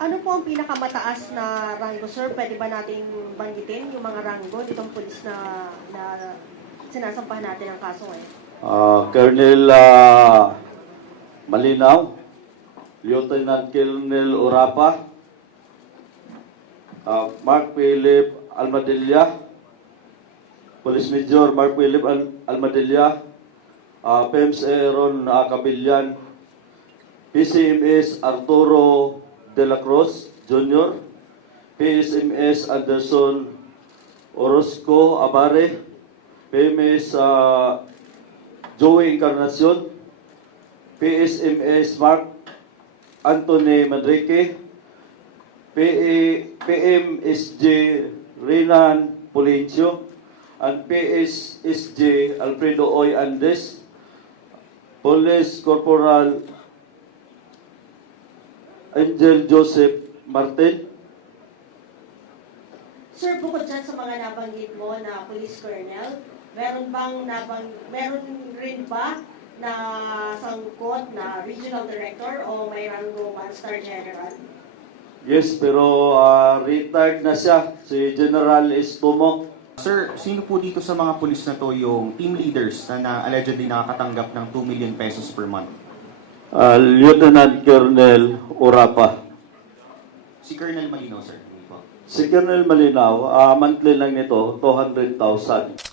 Ano po ang pinakamataas na ranggo, sir? Pwede ba natin banggitin yung mga ranggo ditong pulis na sinasampahan natin ang kaso ngayon? Colonel Malinaw, Lieutenant Colonel Urapa, Mark Philip Almadilla, Police Major Mark Philip Almadilla, PEMS Aaron Cabillan, PCMS Arturo De La Cruz Jr., PSMS Anderson Orozco Abare, PMS Joey Encarnacion, PSMS Mark Anthony Madrique, PMSJ Renan Polencio, and PSSJ Alfredo Oy Andes, Police Corporal Angel Joseph Martin. Sir, bukod dyan sa mga nabanggit mo na police colonel, meron rin ba na sangkot na regional director o may ranggo one-star general? Yes, pero retired na siya, si General Estomo. Sir, sino po dito sa mga pulis na to yung team leaders na allegedly nakakatanggap ng 2 million pesos per month? Lieutenant Colonel Urapa. Si Colonel Malino, sir. Hindi po. Si Colonel Malinaw, monthly lang nito, 200,000.